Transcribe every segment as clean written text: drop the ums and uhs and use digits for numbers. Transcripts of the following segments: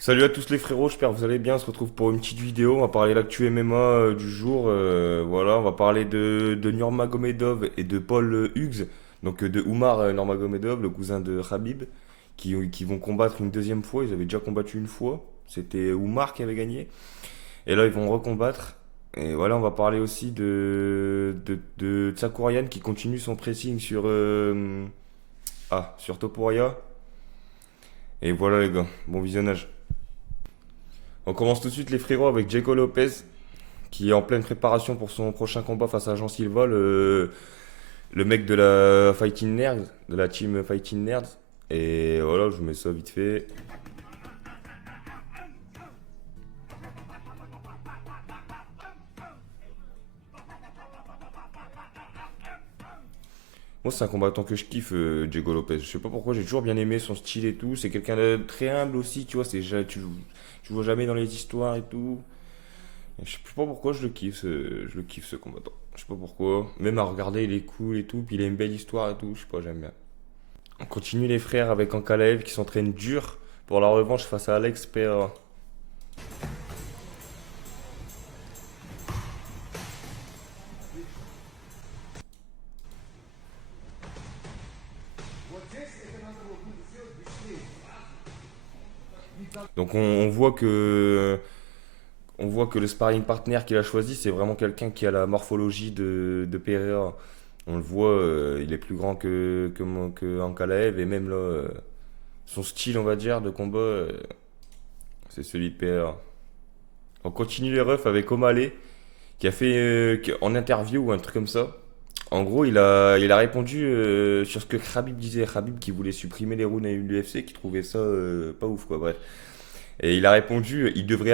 Salut à tous les frérots, j'espère que vous allez bien. On se retrouve pour une petite vidéo. On va parler de l'actu MMA du jour. Voilà, on va parler de Nurmagomedov et de Paul Hughes. Donc de Oumar Nurmagomedov, le cousin de Khabib, qui vont combattre une deuxième fois. Ils avaient déjà combattu une fois. C'était Oumar qui avait gagné. Et là, ils vont recombattre. Et voilà, on va parler aussi de Tsakurian qui continue son pressing sur Topuria. Et voilà les gars, bon visionnage. On commence tout de suite les frérots avec Jaco Lopez qui est en pleine préparation pour son prochain combat face à Jean Silva, le mec de la Fighting Nerds, de la team Fighting Nerds. Et voilà, je vous mets ça vite fait. Moi, c'est un combattant que je kiffe, Diego Lopez. Je sais pas pourquoi, j'ai toujours bien aimé son style et tout. C'est quelqu'un de très humble aussi, tu vois. Tu vois jamais dans les histoires et tout. Et je sais pas pourquoi je le kiffe ce combattant. Je sais pas pourquoi. Même à regarder, il est cool et tout. Puis il a une belle histoire et tout. Je sais pas, j'aime bien. On continue les frères avec Ankalaev qui s'entraîne dur pour la revanche face à Alex Pereira. Donc on voit que le sparring partner qu'il a choisi, c'est vraiment quelqu'un qui a la morphologie de Pereira. On le voit, il est plus grand que Ankalaev et même là, son style, on va dire, de combat, c'est celui de Pereira. On continue les refs avec O'Malley qui a fait en interview ou un truc comme ça. En gros, il a répondu sur ce que Khabib disait. Khabib qui voulait supprimer les rounds à l'UFC, qui trouvait ça pas ouf quoi, bref. Et il a répondu, il devrait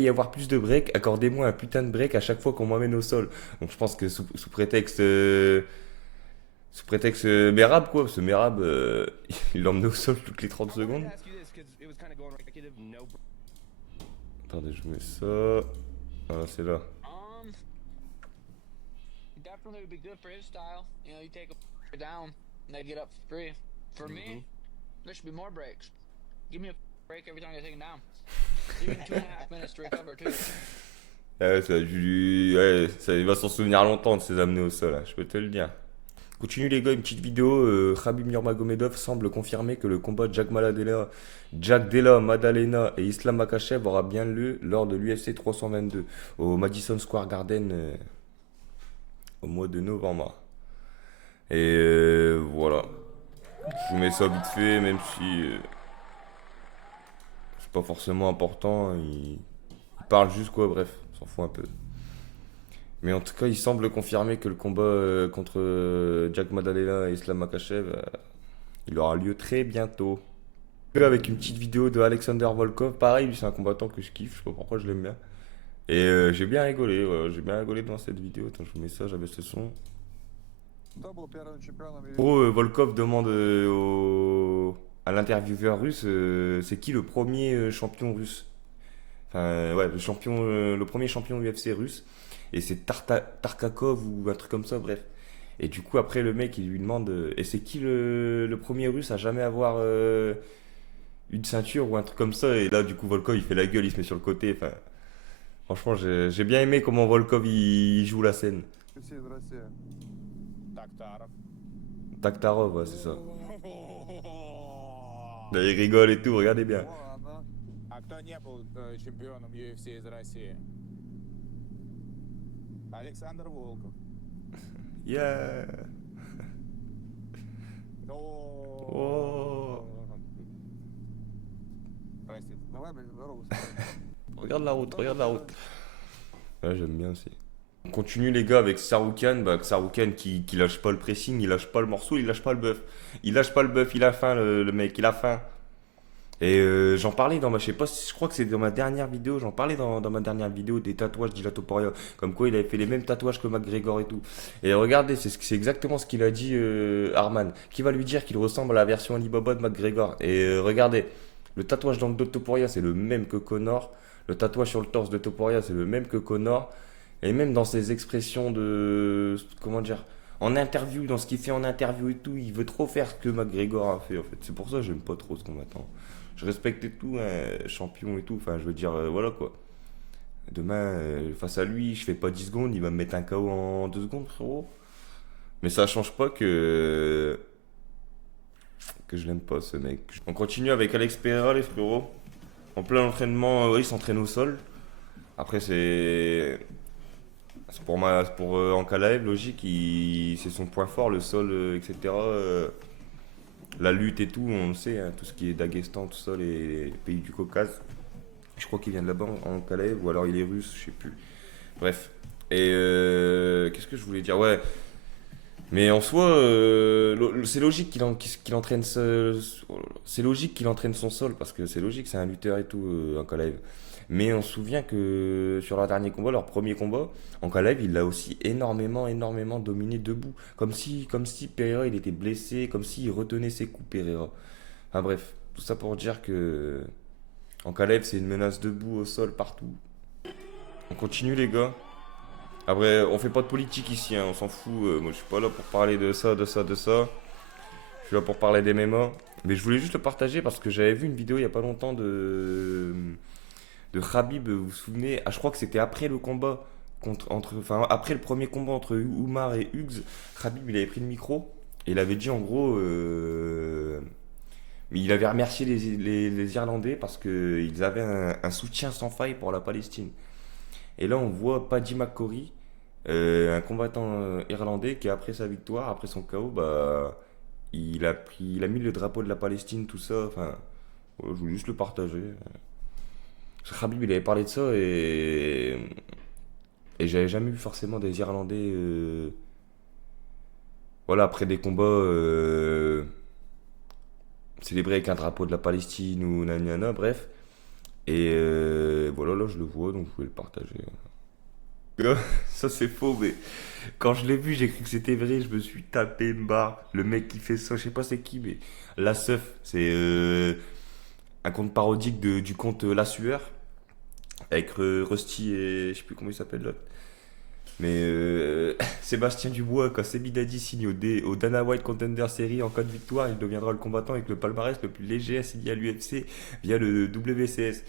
y avoir plus de breaks, accordez-moi un putain de break à chaque fois qu'on m'amène au sol. Donc je pense que sous prétexte Merab quoi, parce que Merab, il l'emmenait au sol toutes les 30 secondes. Attendez, je vous mets ça. Ah, c'est là. Definitely would be good for his style. You take a down and they get up free. For me, there should be more breaks. Give me a break every time I take him down. Even 2.5 minutes to recover too. Ouais, il va s'en souvenir longtemps de ses amenés au sol, hein, je peux te le dire. Continue les gars, une petite vidéo. Khabib Nurmagomedov semble confirmer que le combat Jack Della Maddalena et Islam Makhachev aura bien lieu lors de l'UFC 322 au Madison Square Garden au mois de novembre. Et voilà. Je vous mets ça vite fait, même si c'est pas forcément important. Il parle juste quoi, bref, on s'en fout un peu. Mais en tout cas, il semble confirmer que le combat contre Jack Maddalena et Islam Makhachev, il aura lieu très bientôt. Avec une petite vidéo de Alexander Volkov, pareil, lui c'est un combattant que je kiffe, je sais pas pourquoi je l'aime bien. Et j'ai bien rigolé, voilà, j'ai bien rigolé dans cette vidéo. Attends, je vous mets ça, j'avais ce son. Pro Volkov demande à l'intervieweur russe c'est qui le premier champion russe. Enfin, ouais, le premier champion UFC russe. Et c'est Tarkakov ou un truc comme ça, bref. Et du coup, après, le mec, il lui demande et c'est qui le premier russe à jamais avoir une ceinture ou un truc comme ça. Et là, du coup, Volkov, il fait la gueule, il se met sur le côté. Enfin, franchement, j'ai bien aimé comment Volkov il joue la scène. Taktarov. Taktarov, ouais, c'est ça. Là, il rigole et tout, regardez bien. А кто не был чемпионом UFC из России? Александр Волков. Yeah! О, Oh! простите. Regarde la route, regarde la route. Ouais, j'aime bien aussi. On continue les gars avec Saroukan, Saroukan qui lâche pas le pressing, il lâche pas le morceau, il lâche pas le bœuf. Il lâche pas le bœuf, il a faim le mec, il a faim. Et j'en parlais je sais pas, je crois que c'est dans ma dernière vidéo, j'en parlais dans ma dernière vidéo des tatouages d'Ilatoporia, comme quoi il avait fait les mêmes tatouages que McGregor et tout. Et regardez, c'est exactement ce qu'il a dit Arman, qui va lui dire qu'il ressemble à la version Alibaba de McGregor. Et regardez, le tatouage dans le dos de Topuria c'est le même que Connor, le tatouage sur le torse de Topuria c'est le même que Connor, et même dans ses expressions de, comment dire, en interview, dans ce qu'il fait en interview et tout, il veut trop faire ce que McGregor a fait en fait. C'est pour ça que j'aime pas trop ce combattant. Je respecte et tout, hein, champion et tout. Enfin, je veux dire, voilà quoi. Demain, face à lui, je fais pas 10 secondes, il va me mettre un KO en 2 secondes, frérot. Mais ça change pas que je l'aime pas, ce mec. On continue avec Alex Pereira, les frérots. En plein entraînement, il s'entraîne au sol. Après, c'est pour Ankalaev, logique, c'est son point fort, le sol, etc. La lutte et tout, on le sait, hein, tout ce qui est Daghestan, tout ça, les pays du Caucase. Je crois qu'il vient de là-bas, Ankalaev, ou alors il est russe, je sais plus. Bref. Et qu'est-ce que je voulais dire? Ouais. Mais en soi, c'est logique qu'il entraîne c'est logique qu'il entraîne son sol parce que c'est logique, c'est un lutteur et tout, Ankalaev. Mais on se souvient que sur leur dernier combat, leur premier combat, Ankalaev, il l'a aussi énormément dominé debout, comme si Pereira il était blessé, comme s'il retenait ses coups Pereira. Enfin bref, tout ça pour dire que Ankalaev c'est une menace debout au sol partout. On continue les gars. Après, on fait pas de politique ici, hein, on s'en fout. Moi, je suis pas là pour parler de ça. Je suis là pour parler des MMA. Mais je voulais juste le partager parce que j'avais vu une vidéo il y a pas longtemps de Khabib, vous vous souvenez? Ah, je crois que c'était après le combat enfin après le premier combat entre Oumar et Hughes. Khabib, il avait pris le micro et il avait dit en gros, mais il avait remercié les Irlandais parce qu'ils avaient un soutien sans faille pour la Palestine. Et là, on voit Paddy McCrory, un combattant irlandais qui, après sa victoire, après son KO, bah, il a mis le drapeau de la Palestine, tout ça. Enfin, ouais, je voulais juste le partager. Parce que Khabib, il avait parlé de ça et j'avais jamais vu forcément des Irlandais, voilà, après des combats, célébrer avec un drapeau de la Palestine ou nanana, bref. Et voilà, là, je le vois, donc je voulais le partager. Ça c'est faux, mais quand je l'ai vu, j'ai cru que c'était vrai. Je me suis tapé une barre. Le mec qui fait ça, je sais pas c'est qui, mais La Seuf, c'est un compte parodique du compte La Sueur avec Rusty et je sais plus comment il s'appelle l'autre. Mais Sébastien Dubois, quand Sebi Dadi signe au Dana White Contender Series en cas de victoire, il deviendra le combattant avec le palmarès le plus léger assigné à l'UFC via le WCS.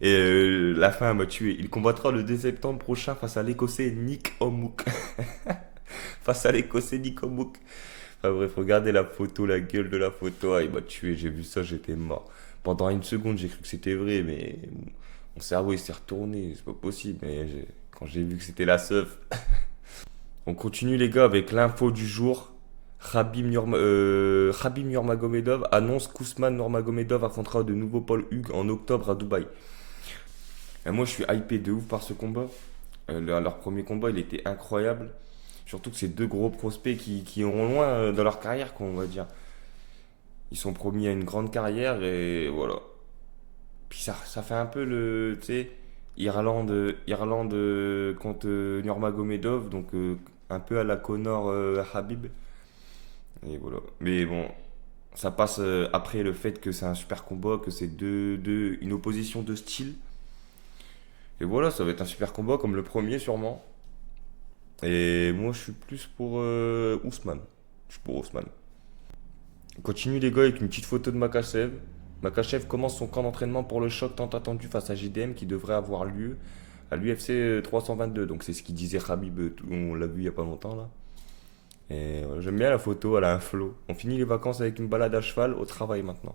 Et la fin m'a tué. Il combattra le 2 septembre prochain face à l'Écossais Nick Omuk. Face à l'Écossais Nick Omuk. Enfin bref, regardez la photo, la gueule de la photo. Ah, il m'a tué, j'ai vu ça, j'étais mort. Pendant une seconde, j'ai cru que c'était vrai, mais mon cerveau il s'est retourné, c'est pas possible. Mais quand j'ai vu que c'était la seuf. On continue les gars avec l'info du jour. Khabib Nurmagomedov annonce qu'Ousmane Nurmagomedov affrontera de nouveau Paul Hugues en octobre à Dubaï. Et moi je suis hypé de ouf par ce combat. Leur premier combat il était incroyable. Surtout que c'est deux gros prospects qui iront loin dans leur carrière, quoi, on va dire. Ils sont promis à une grande carrière et voilà. Puis ça fait un peu tu sais, Irlande contre Nurmagomedov, donc un peu à la Conor Habib. Et voilà. Mais bon, ça passe après le fait que c'est un super combat, que c'est une opposition de style. Et voilà, ça va être un super combat comme le premier sûrement. Et moi je suis plus pour Ousmane. Je suis pour Ousmane. On continue les gars avec une petite photo de Makachev. Makachev commence son camp d'entraînement pour le choc tant attendu face à JDM qui devrait avoir lieu à l'UFC 322. Donc c'est ce qu'il disait Khabib, on l'a vu il y a pas longtemps là. Et voilà, j'aime bien la photo, elle a un flow. On finit les vacances avec une balade à cheval au travail maintenant.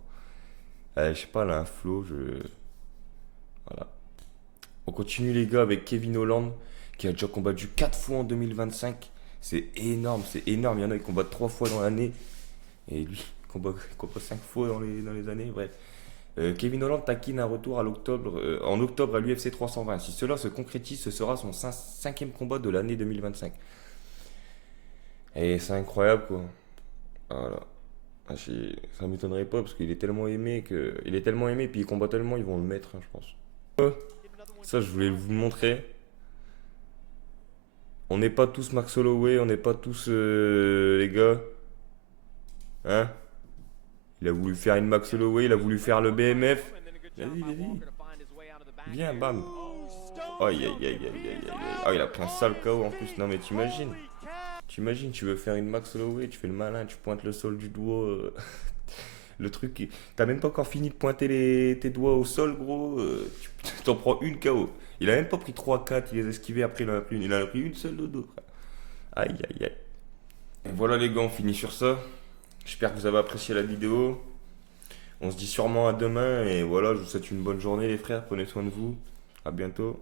Je sais pas, elle a un flow, voilà. On continue les gars avec Kevin Holland qui a déjà combattu 4 fois en 2025. C'est énorme, c'est énorme. Il y en a qui combattent 3 fois dans l'année. Et lui, il combat 5 fois dans les années. Bref. Kevin Holland taquine un retour en octobre à l'UFC 320. Si cela se concrétise, ce sera son 5e combat de l'année 2025. Et c'est incroyable quoi. Voilà. Ça m'étonnerait pas parce qu'il est tellement aimé puis il combat tellement ils vont le mettre, hein, je pense. Ça je voulais vous montrer. On n'est pas tous Max Holloway, on n'est pas tous les gars. Hein? Il a voulu faire une Max Holloway, il a voulu faire le BMF. Vas-y. Viens, bam. Aïe. Oh, il a pris un sale KO en plus. Non mais t'imagines. Tu veux faire une Max Holloway, tu fais le malin, tu pointes le sol du doigt. Le truc, t'as même pas encore fini de pointer tes doigts au sol, gros. Tu t'en prends une KO. Il a même pas pris 3-4, il les a esquivés, après il en a pris une. Il en a pris une seule de dos, frère. Aïe, aïe, aïe. Et voilà les gars, on finit sur ça. J'espère que vous avez apprécié la vidéo. On se dit sûrement à demain. Et voilà, je vous souhaite une bonne journée les frères. Prenez soin de vous. À bientôt.